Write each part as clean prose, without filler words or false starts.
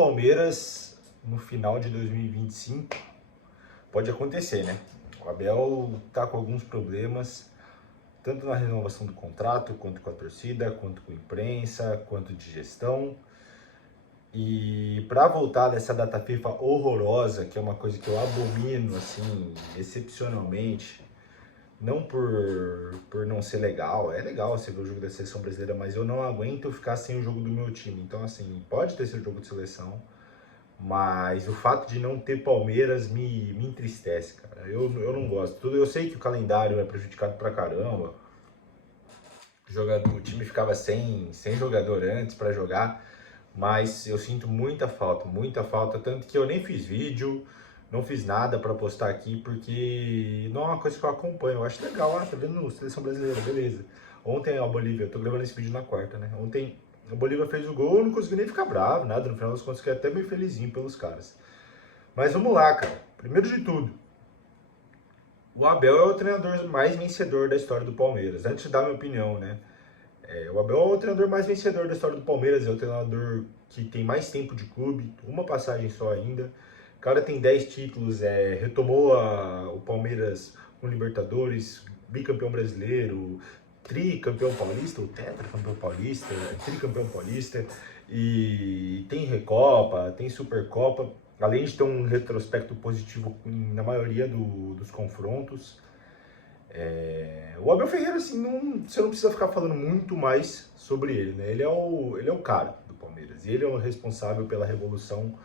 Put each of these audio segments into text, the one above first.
Palmeiras no final de 2025 pode acontecer, né? O Abel tá com alguns problemas, tanto na renovação do contrato, quanto com a torcida, quanto com a imprensa, quanto de gestão. E para voltar dessa data FIFA horrorosa, que é uma coisa que eu abomino, assim, excepcionalmente, não por não ser legal, é legal você ver o jogo da seleção brasileira, mas eu não aguento ficar sem o jogo do meu time. Então, assim, pode ter sido jogo de seleção, mas o fato de não ter Palmeiras me entristece, cara. Eu não gosto. Eu sei que o calendário é prejudicado pra caramba. O time ficava sem jogador antes pra jogar, mas eu sinto muita falta, tanto que eu nem fiz vídeo, não fiz nada pra postar aqui, porque não é uma coisa que eu acompanho. Eu acho legal, tá vendo Seleção Brasileira, beleza. Ontem a Bolívia, eu tô gravando esse vídeo na quarta, né? Ontem a Bolívia fez o gol, eu não consegui nem ficar bravo, nada, no final das contas fiquei até bem felizinho pelos caras. Mas vamos lá, cara. Primeiro de tudo, o Abel é o treinador mais vencedor da história do Palmeiras, antes de dar minha opinião, né? O Abel é o treinador mais vencedor da história do Palmeiras, é o treinador que tem mais tempo de clube, uma passagem só ainda. O cara tem 10 títulos, retomou o Palmeiras com Libertadores, bicampeão brasileiro, tricampeão paulista, ou tetracampeão paulista, tricampeão paulista, e tem Recopa, tem Supercopa, além de ter um retrospecto positivo na maioria dos confrontos. O Abel Ferreira, assim, você não precisa ficar falando muito mais sobre ele, né? Ele é o cara do Palmeiras, e ele é o responsável pela revolução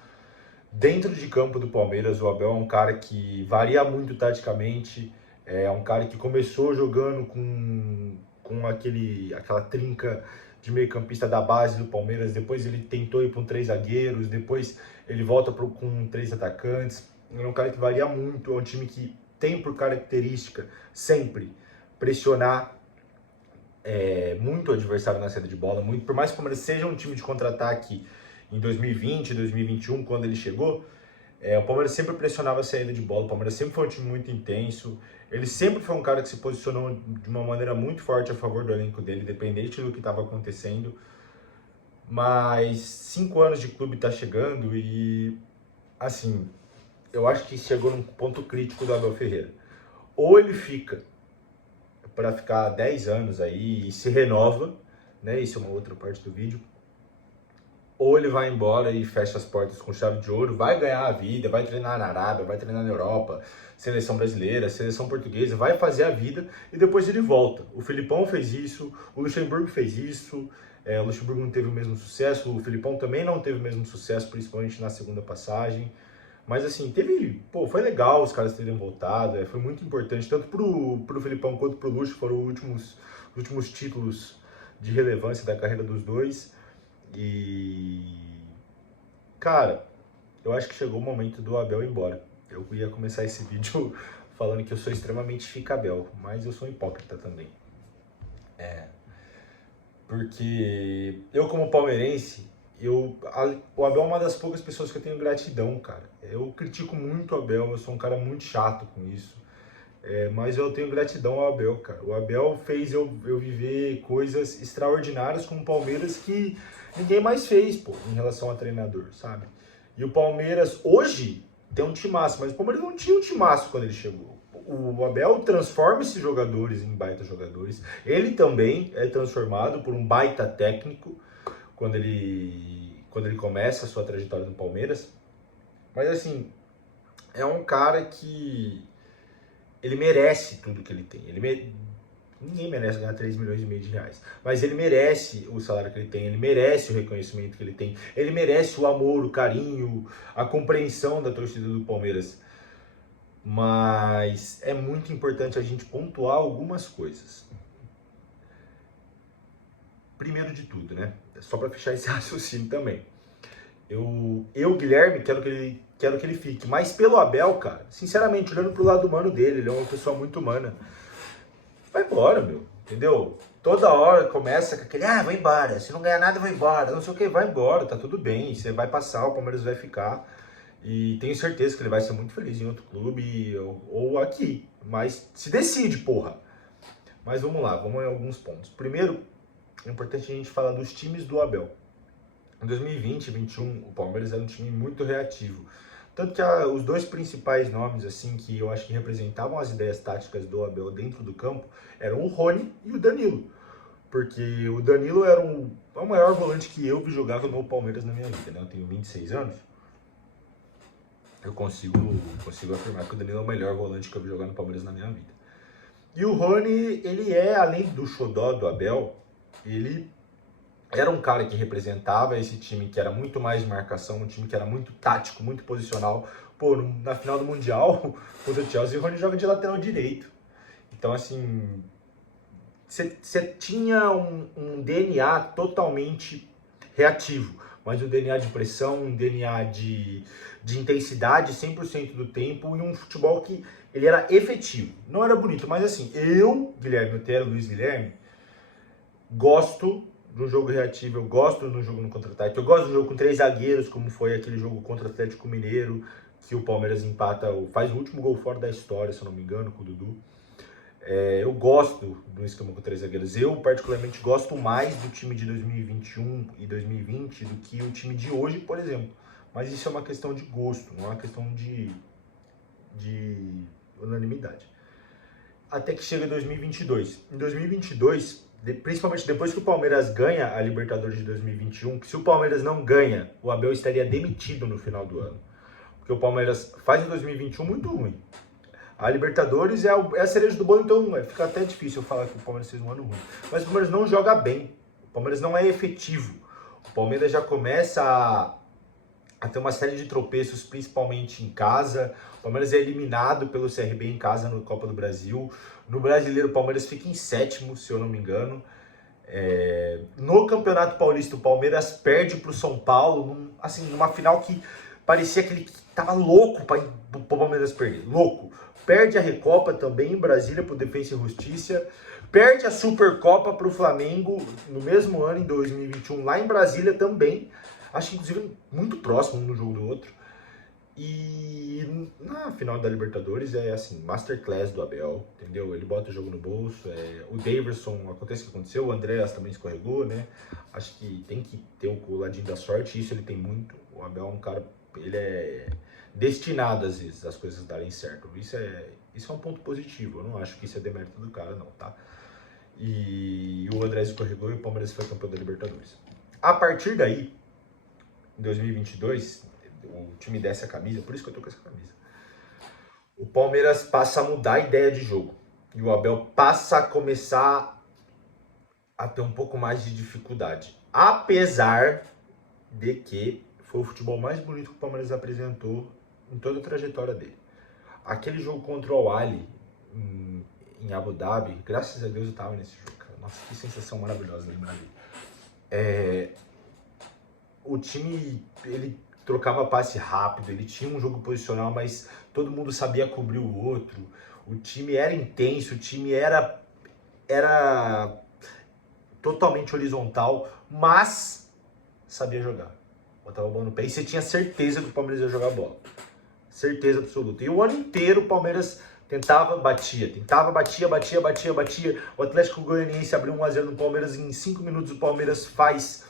dentro de campo do Palmeiras. O Abel é um cara que varia muito taticamente, é um cara que começou jogando com aquela trinca de meio-campista da base do Palmeiras, depois ele tentou ir com 3 zagueiros, depois ele volta com 3 atacantes. Ele é um cara que varia muito, é um time que tem por característica sempre pressionar muito o adversário na saída de bola, muito, por mais que o Palmeiras seja um time de contra-ataque em 2020, 2021, quando ele chegou, o Palmeiras sempre pressionava a saída de bola, o Palmeiras sempre foi um time muito intenso, ele sempre foi um cara que se posicionou de uma maneira muito forte a favor do elenco dele, independente do que estava acontecendo. Mas 5 anos de clube tá chegando e, assim, eu acho que chegou num ponto crítico do Abel Ferreira. Ou ele fica para ficar 10 anos aí e se renova, né? Isso é uma outra parte do vídeo. Ou ele vai embora e fecha as portas com chave de ouro, vai ganhar a vida, vai treinar na Arábia, vai treinar na Europa, seleção brasileira, seleção portuguesa, vai fazer a vida e depois ele volta. O Filipão fez isso, o Luxemburgo fez isso, o Luxemburgo não teve o mesmo sucesso, o Filipão também não teve o mesmo sucesso, principalmente na segunda passagem. Mas assim, foi legal os caras terem voltado, foi muito importante, tanto pro Filipão quanto pro Luxo, foram os últimos títulos de relevância da carreira dos dois. E, cara, eu acho que chegou o momento do Abel ir embora. Eu ia começar esse vídeo falando que eu sou extremamente fica-Abel, mas eu sou hipócrita também. Porque eu, como palmeirense, o Abel é uma das poucas pessoas que eu tenho gratidão, cara. Eu critico muito o Abel, eu sou um cara muito chato com isso. Mas eu tenho gratidão ao Abel, cara. O Abel fez eu viver coisas extraordinárias com o Palmeiras que ninguém mais fez, pô, em relação a treinador, sabe? E o Palmeiras hoje tem um timaço, mas o Palmeiras não tinha um timaço quando ele chegou. O Abel transforma esses jogadores em baita jogadores. Ele também é transformado por um baita técnico quando ele começa a sua trajetória no Palmeiras. Mas assim, é um cara que ele merece tudo que ele tem. Ninguém merece ganhar 3 milhões e meio de reais. Mas ele merece o salário que ele tem, ele merece o reconhecimento que ele tem, ele merece o amor, o carinho, a compreensão da torcida do Palmeiras. Mas é muito importante a gente pontuar algumas coisas. Primeiro de tudo, né? Só para fechar esse raciocínio também. Guilherme, quero que ele fique. Mas pelo Abel, cara, sinceramente, olhando pro lado humano dele, ele é uma pessoa muito humana. Vai embora, meu, entendeu? Toda hora começa com aquele, vai embora, se não ganhar nada, vai embora, não sei o que, vai embora, tá tudo bem, você vai passar, o Palmeiras vai ficar, e tenho certeza que ele vai ser muito feliz em outro clube, ou aqui, mas se decide, porra. Mas vamos lá, vamos em alguns pontos. Primeiro, é importante a gente falar dos times do Abel. Em 2020 e 2021, o Palmeiras era um time muito reativo. Tanto que os dois principais nomes, assim, que eu acho que representavam as ideias táticas do Abel dentro do campo, eram o Rony e o Danilo. Porque o Danilo era o maior volante que eu vi jogar no Palmeiras na minha vida, né? Eu tenho 26 anos. Eu consigo afirmar que o Danilo é o melhor volante que eu vi jogar no Palmeiras na minha vida. E o Rony, ele é, além do xodó do Abel, ele era um cara que representava esse time que era muito mais marcação, um time que era muito tático, muito posicional. Pô, na final do Mundial, contra o Chelsea, o Rony joga de lateral direito. Então, assim, você tinha um DNA totalmente reativo, mas um DNA de pressão, um DNA de intensidade 100% do tempo e um futebol que ele era efetivo. Não era bonito, mas assim, Guilherme Otero, Luiz Guilherme, gosto do jogo reativo, eu gosto do jogo no contra-ataque, eu gosto do jogo com 3 zagueiros, como foi aquele jogo contra o Atlético Mineiro, que o Palmeiras empata, faz o último gol fora da história, se eu não me engano, com o Dudu. Eu gosto do esquema com 3 zagueiros. Eu, particularmente, gosto mais do time de 2021 e 2020 do que o time de hoje, por exemplo. Mas isso é uma questão de gosto, não é uma questão de unanimidade. Até que chega 2022. Em 2022, principalmente depois que o Palmeiras ganha a Libertadores de 2021, que se o Palmeiras não ganha, o Abel estaria demitido no final do ano. Porque o Palmeiras faz em 2021 muito ruim. A Libertadores é a cereja do bolo, então fica até difícil eu falar que o Palmeiras fez um ano ruim. Mas o Palmeiras não joga bem. O Palmeiras não é efetivo. O Palmeiras já começa a ter uma série de tropeços, principalmente em casa. O Palmeiras é eliminado pelo CRB em casa no Copa do Brasil. No Brasileiro, o Palmeiras fica em 7º, se eu não me engano. No Campeonato Paulista, o Palmeiras perde para o São Paulo, numa final que parecia que ele tava louco para o Palmeiras perder. Louco. Perde a Recopa também em Brasília para o Defensa e Justiça. Perde a Supercopa para o Flamengo no mesmo ano, em 2021, lá em Brasília também. Acho que, inclusive, muito próximo um no jogo do outro. E na final da Libertadores é assim, masterclass do Abel, entendeu? Ele bota o jogo no bolso, o Daverson, acontece o que aconteceu, o Andréas também escorregou, né? Acho que tem que ter o ladinho da sorte, isso ele tem muito. O Abel é um cara, ele é destinado às vezes as coisas darem certo. Isso é um ponto positivo, eu não acho que isso é demérito do cara não, tá? E o Andréas escorregou e o Palmeiras foi campeão da Libertadores. A partir daí, em 2022... o time desce a camisa, por isso que eu tô com essa camisa. O Palmeiras passa a mudar a ideia de jogo. E o Abel passa a começar a ter um pouco mais de dificuldade. Apesar de que foi o futebol mais bonito que o Palmeiras apresentou em toda a trajetória dele. Aquele jogo contra o Al-Ahly em Abu Dhabi, graças a Deus eu tava nesse jogo, cara. Nossa, que sensação maravilhosa lembrar dele. O time, ele trocava passe rápido, ele tinha um jogo posicional, mas todo mundo sabia cobrir o outro. O time era intenso, o time era totalmente horizontal, mas sabia jogar. Botava a bola no pé e você tinha certeza que o Palmeiras ia jogar bola. Certeza absoluta. E o ano inteiro o Palmeiras batia. O Atlético Goianiense abriu 1-0 no Palmeiras, em 5 minutos o Palmeiras faz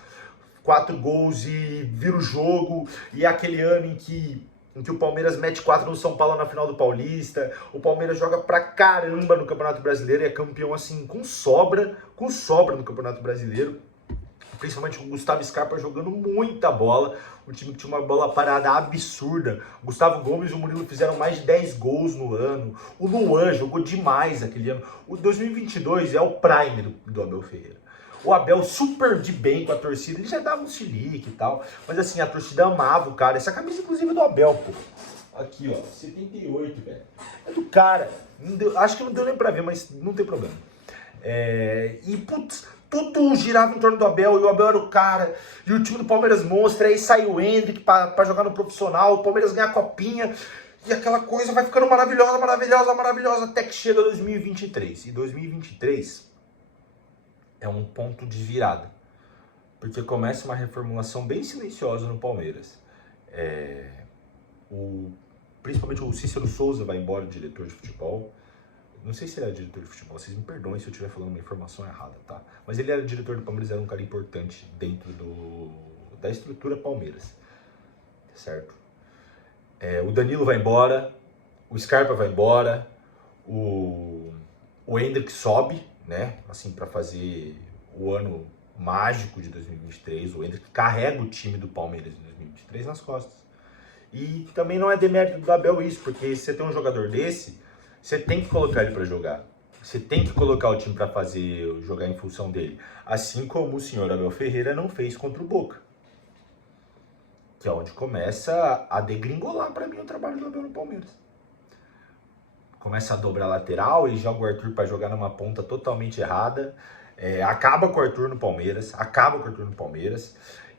4 gols e vira o jogo. E é aquele ano em que o Palmeiras mete 4 no São Paulo na final do Paulista. O Palmeiras joga pra caramba no Campeonato Brasileiro e é campeão assim com sobra no Campeonato Brasileiro. Principalmente com o Gustavo Scarpa jogando muita bola. O time que tinha uma bola parada absurda. O Gustavo Gomes e o Murilo fizeram mais de 10 gols no ano. O Luan jogou demais aquele ano. O 2022 é o prime do Abel Ferreira. O Abel super de bem com a torcida, ele já dava um chilique e tal, mas assim, a torcida amava o cara. Essa camisa, inclusive, é do Abel, pô. Aqui, ó, 78, velho. É do cara. Acho que não deu nem pra ver, mas não tem problema. E, putz, tudo girava em torno do Abel, e o Abel era o cara, e o time do Palmeiras mostra, aí sai o Endrick pra jogar no profissional, o Palmeiras ganha a copinha, e aquela coisa vai ficando maravilhosa, até que chega 2023. E 2023... é um ponto de virada, porque começa uma reformulação bem silenciosa no Palmeiras. Principalmente o Cícero Souza vai embora, diretor de futebol. Não sei se ele era diretor de futebol, vocês me perdoem se eu estiver falando uma informação errada, tá? Mas ele era diretor do Palmeiras, era um cara importante dentro da estrutura Palmeiras, certo? O Danilo vai embora, o Scarpa vai embora, o Endrick sobe, né? Assim, para fazer o ano mágico de 2023. O Endrick carrega o time do Palmeiras em 2023 nas costas. E também não é demérito do Abel isso, porque se você tem um jogador desse, você tem que colocar ele para jogar. Você tem que colocar o time para fazer jogar em função dele. Assim como o senhor Abel Ferreira não fez contra o Boca. Que é onde começa a degringolar para mim o trabalho do Abel no Palmeiras. Começa a dobrar a lateral e joga o Arthur para jogar numa ponta totalmente errada. Acaba com o Arthur no Palmeiras.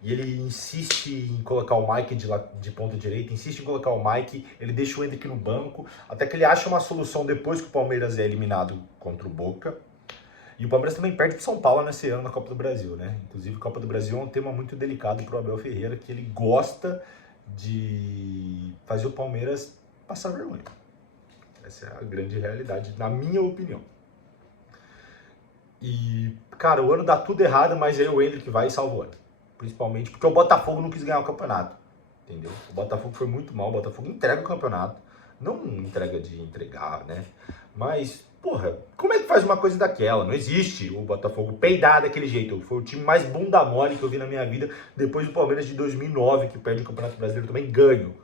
E ele insiste em colocar o Mike de ponta direita, insiste em colocar o Mike, ele deixa o Endrick no banco, até que ele acha uma solução depois que o Palmeiras é eliminado contra o Boca. E o Palmeiras também perde para o São Paulo nesse ano na Copa do Brasil, né? Inclusive, a Copa do Brasil é um tema muito delicado para o Abel Ferreira, que ele gosta de fazer o Palmeiras passar vergonha. Essa é a grande realidade, na minha opinião. E, cara, o ano dá tudo errado, mas aí o Endrick vai e salva o ano. Principalmente porque o Botafogo não quis ganhar o campeonato, entendeu? O Botafogo foi muito mal, o Botafogo entrega o campeonato. Não entrega de entregar, né? Mas, porra, como é que faz uma coisa daquela? Não existe o Botafogo peidar daquele jeito. Foi o time mais bunda mole que eu vi na minha vida, depois do Palmeiras de 2009, que perde o Campeonato Brasileiro também, ganho.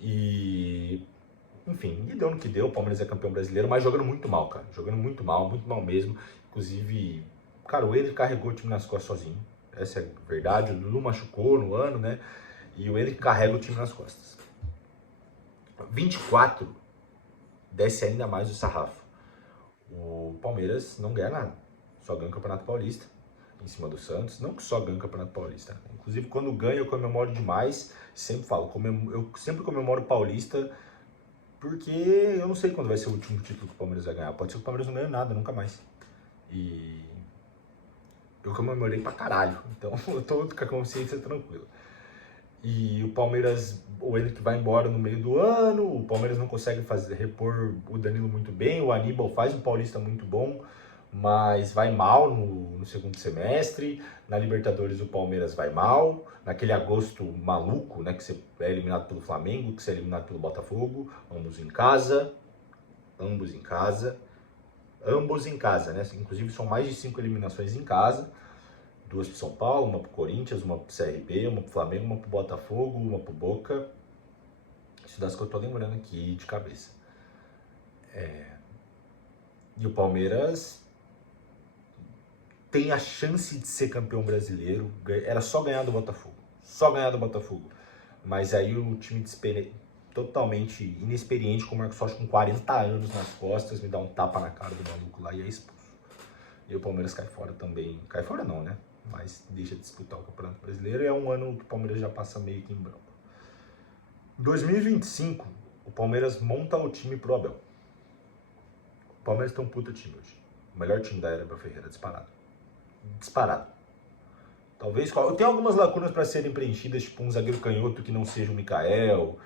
E... enfim, e deu no que deu, o Palmeiras é campeão brasileiro, mas jogando muito mal, cara. Jogando muito mal mesmo. Inclusive, cara, o Endrick carregou o time nas costas sozinho. Essa é a verdade. O Lulu machucou no ano, né? E o Endrick carrega o time nas costas. 24 desce ainda mais o sarrafo. O Palmeiras não ganha nada. Só ganha o Campeonato Paulista em cima do Santos. Não que só ganha o Campeonato Paulista. Inclusive, quando ganha, eu comemoro demais. Sempre falo, eu sempre comemoro Paulista, porque eu não sei quando vai ser o último título que o Palmeiras vai ganhar. Pode ser que o Palmeiras não ganhe nada, nunca mais. E eu comemorei pra caralho. Então eu tô com a consciência tranquila. E o Palmeiras, o Endrick vai embora no meio do ano, o Palmeiras não consegue repor o Danilo muito bem, o Aníbal faz um Paulista muito bom, mas vai mal no segundo semestre. Na Libertadores o Palmeiras vai mal, naquele agosto maluco, né, que você é eliminado pelo Flamengo, que você é eliminado pelo Botafogo, ambos em casa, né? Inclusive são mais de 5 eliminações em casa. 2 pro São Paulo, uma pro Corinthians, uma pro CRB, uma pro Flamengo, uma pro Botafogo, uma pro Boca. Isso das que eu tô lembrando aqui de cabeça. E o Palmeiras tem a chance de ser campeão brasileiro. Era só ganhar do Botafogo. Mas aí o time totalmente inexperiente, com o Marcos Rocha com 40 anos nas costas, me dá um tapa na cara do maluco lá e é expulso. E o Palmeiras cai fora também. Cai fora não, né? Mas deixa de disputar o Campeonato Brasileiro. É um ano que o Palmeiras já passa meio que em branco. Em 2025, o Palmeiras monta o time pro Abel. O Palmeiras tem um puta time hoje. O melhor time da era Abel Ferreira, disparado. Talvez, tem algumas lacunas para serem preenchidas, tipo um zagueiro canhoto que não seja o Mikael.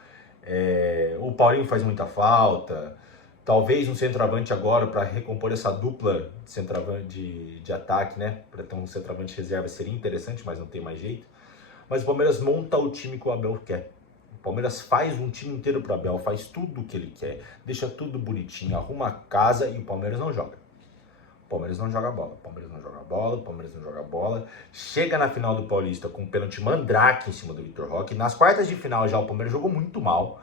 O Paulinho faz muita falta. Talvez um centroavante agora para recompor essa dupla de centroavante de ataque, né? Para ter um centroavante de reserva seria interessante, mas não tem mais jeito. Mas o Palmeiras monta o time que o Abel quer. O Palmeiras faz um time inteiro para o Abel, faz tudo o que ele quer, deixa tudo bonitinho, arruma a casa e o Palmeiras não joga. O Palmeiras não joga bola. Chega na final do Paulista com um pênalti mandrake em cima do Vitor Roque. Nas quartas de final já o Palmeiras jogou muito mal.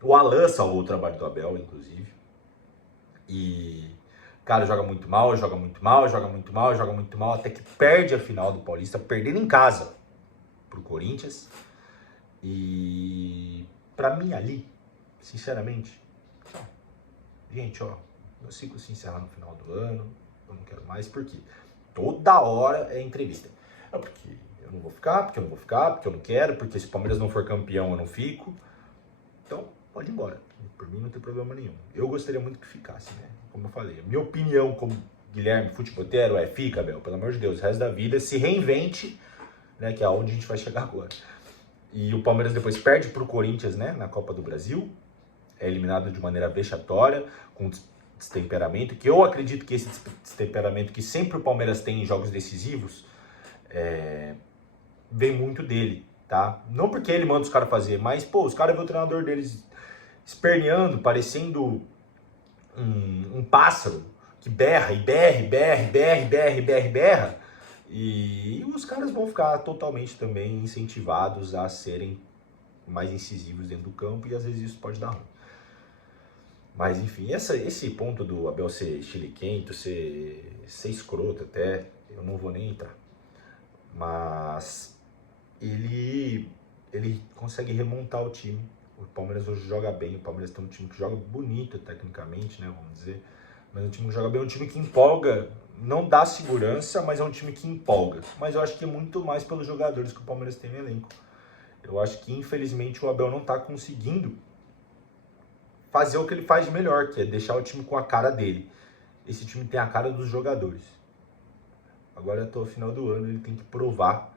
O Alan salvou o trabalho do Abel, inclusive. E, cara, joga muito mal, até que perde a final do Paulista, perdendo em casa pro Corinthians. E pra mim ali, sinceramente, gente, ó, meu ciclo se encerra no final do ano, eu não quero mais, porque toda hora é entrevista. Porque eu não vou ficar, porque eu não quero, porque se o Palmeiras não for campeão eu não fico. Então, pode ir embora. Por mim não tem problema nenhum. Eu gostaria muito que ficasse, né? Como eu falei, a minha opinião como Guilherme Futebotero fica, Abel, pelo amor de Deus, o resto da vida se reinvente, né? Que é onde a gente vai chegar agora. E o Palmeiras depois perde pro Corinthians, né? Na Copa do Brasil. É eliminado de maneira vexatória, com destemperamento, que eu acredito que esse destemperamento que sempre o Palmeiras tem em jogos decisivos, vem muito dele, tá? Não porque ele manda os caras fazer, mas, pô, os caras vê o treinador deles esperneando, parecendo um pássaro que berra e berra. E os caras vão ficar totalmente também incentivados a serem mais incisivos dentro do campo e às vezes isso pode dar ruim. Mas enfim, esse ponto do Abel ser chiliquento, ser escroto até, eu não vou nem entrar. Mas ele consegue remontar o time. O Palmeiras hoje joga bem, o Palmeiras tem um time que joga bonito tecnicamente, né, vamos dizer. Mas é um time que joga bem, é um time que empolga, não dá segurança, mas é um time que empolga. Mas eu acho que é muito mais pelos jogadores que o Palmeiras tem no elenco. Eu acho que infelizmente o Abel não está conseguindo fazer o que ele faz de melhor, que é deixar o time com a cara dele. Esse time tem a cara dos jogadores. Agora até o final do ano ele tem que provar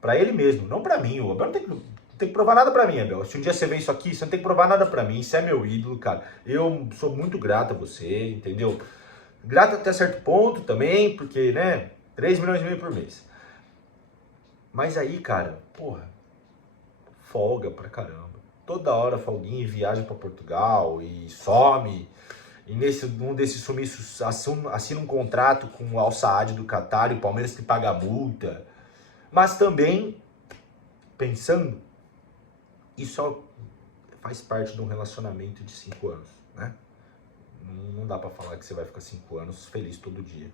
para ele mesmo, não para mim. O Abel não tem que provar nada para mim, Abel. Se um dia você vê isso aqui, você não tem que provar nada para mim. Isso é meu ídolo, cara. Eu sou muito grato a você, entendeu? Grato até certo ponto também, porque, né, 3 milhões e meio por mês. Mas aí, cara, porra, folga pra caramba. Toda hora folguinha, viaja pra Portugal e some. E um desses sumiços assina um contrato com o Al Saad do Qatar e o Palmeiras que paga a multa. Mas também, pensando, isso faz parte de um relacionamento de 5 anos, né? Não dá pra falar que você vai ficar 5 anos feliz todo dia.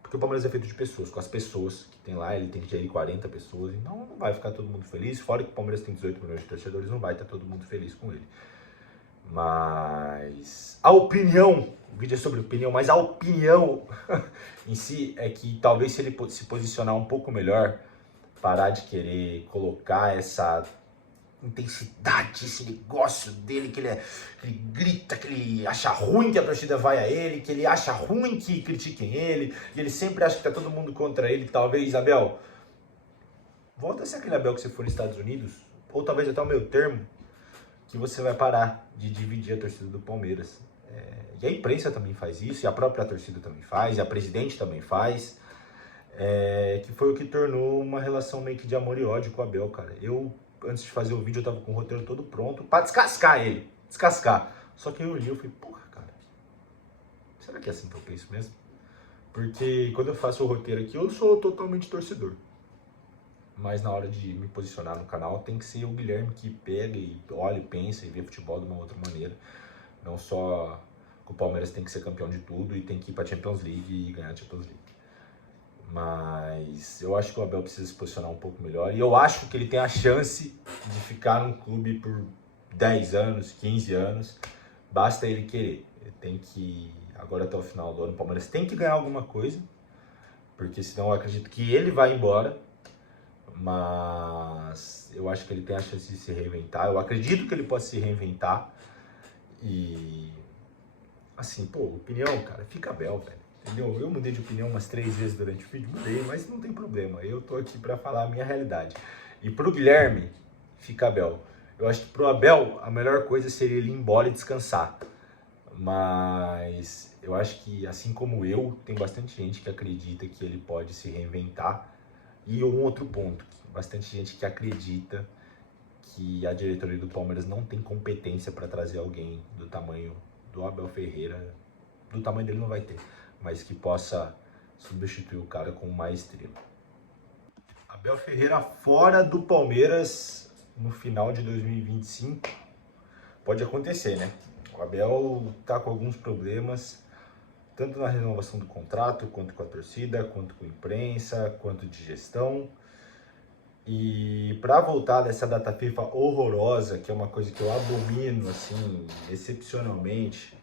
Porque o Palmeiras é feito de pessoas, com as pessoas que tem lá, ele tem que gerir 40 pessoas, então não vai ficar todo mundo feliz. Fora que o Palmeiras tem 18 milhões de torcedores, não vai estar todo mundo feliz com ele. Mas a opinião, o vídeo é sobre opinião, mas a opinião em si é que talvez se ele se posicionar um pouco melhor, parar de querer colocar essa intensidade, esse negócio dele, que ele grita, que ele acha ruim que a torcida vai a ele, que ele acha ruim que critiquem ele, e ele sempre acha que tá todo mundo contra ele. Talvez, Abel, volta a ser aquele Abel que você for nos Estados Unidos, ou talvez até o meu termo, que você vai parar de dividir a torcida do Palmeiras. E a imprensa também faz isso, e a própria torcida também faz, e a presidente também faz, que foi o que tornou uma relação meio que de amor e ódio com o Abel, cara. Antes de fazer o vídeo, eu tava com o roteiro todo pronto pra descascar ele, Só que eu olhei e falei, porra, cara, será que é assim que eu penso mesmo? Porque quando eu faço o roteiro aqui, eu sou totalmente torcedor. Mas na hora de me posicionar no canal, tem que ser o Guilherme que pega e olha, pensa e vê futebol de uma outra maneira. Não só que o Palmeiras tem que ser campeão de tudo e tem que ir pra Champions League e ganhar a Champions League. Mas eu acho que o Abel precisa se posicionar um pouco melhor. E eu acho que ele tem a chance de ficar num clube por 10 anos, 15 anos. Basta ele querer. Ele tem que, agora até o final do ano, o Palmeiras tem que ganhar alguma coisa. Porque senão eu acredito que ele vai embora. Mas eu acho que ele tem a chance de se reinventar. Eu acredito que ele pode se reinventar. E assim, pô, opinião, cara, fica Abel, velho. Entendeu? Eu mudei de opinião umas 3 vezes durante o vídeo, mudei, mas não tem problema. Eu tô aqui pra falar a minha realidade. E pro Guilherme, fica Abel. Eu acho que pro Abel, a melhor coisa seria ele ir embora e descansar. Mas eu acho que, assim como eu, tem bastante gente que acredita que ele pode se reinventar. E um outro ponto, bastante gente que acredita que a diretoria do Palmeiras não tem competência para trazer alguém do tamanho do Abel Ferreira. Do tamanho dele não vai ter, mas que possa substituir o cara com maestria. Abel Ferreira fora do Palmeiras no final de 2025. Pode acontecer, né? O Abel tá com alguns problemas, tanto na renovação do contrato, quanto com a torcida, quanto com a imprensa, quanto de gestão. E para voltar dessa data FIFA horrorosa, que é uma coisa que eu abomino, assim, excepcionalmente,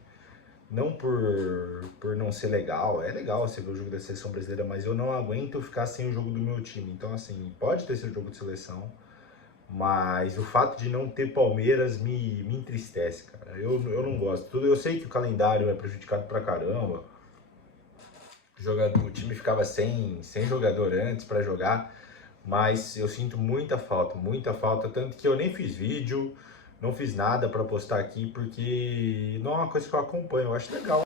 não por não ser legal, é legal você ver o jogo da seleção brasileira, mas eu não aguento ficar sem o jogo do meu time. Então, assim, pode ter seu jogo de seleção, mas o fato de não ter Palmeiras me entristece, cara. Eu não gosto. Eu sei que o calendário é prejudicado pra caramba. O time ficava sem jogador antes pra jogar, mas eu sinto muita falta, tanto que eu nem fiz vídeo, não fiz nada pra postar aqui, porque não é uma coisa que eu acompanho, eu acho legal.